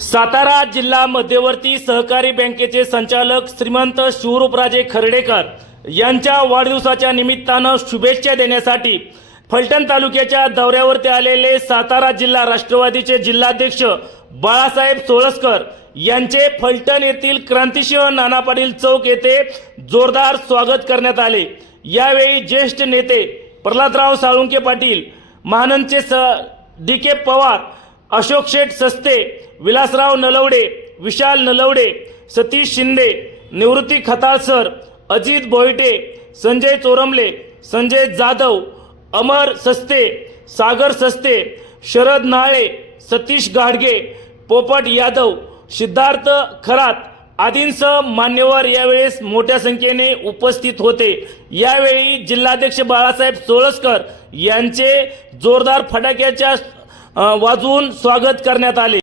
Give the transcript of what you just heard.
सातारा जिल्हा मध्यवर्ती सहकारी बँकेचे संचालक श्रीमंत शिवरूपराजे खर्डेकर यांच्या वाढदिवसाच्या निमित्तानं शुभेच्छा देण्यासाठी फलटण तालुक्याच्या दौऱ्यावरती आलेले सातारा जिल्हा राष्ट्रवादीचे जिल्हाध्यक्ष बाळासाहेब सोळसकर यांचे फलटण येथील क्रांतिसिंह नाना पाटील चौक येथे जोरदार स्वागत करण्यात आले. यावेळी ज्येष्ठ नेते प्रल्हादराव साळुंके पाटील महानंदचे स D K Pawar Ashok Sheth Saste Vilasrao Nalawade Vishal Nalawade Satish Shinde Nivrutti Khatal sir Ajit Boyte Sanjay Chormale Sanjay Jadhav Amar Saste Sagar Saste Sharad नाळे सतीश गाडगे पोपट यादव सिद्धार्थ खरात आदींसह मान्यवर यावेळेस मोठ्या संख्येने उपस्थित होते. यावेळी जिल्हाध्यक्ष बाळासाहेब सोळसकर यांचे जोरदार फटाक्याच्या वाजवून स्वागत करण्यात आले.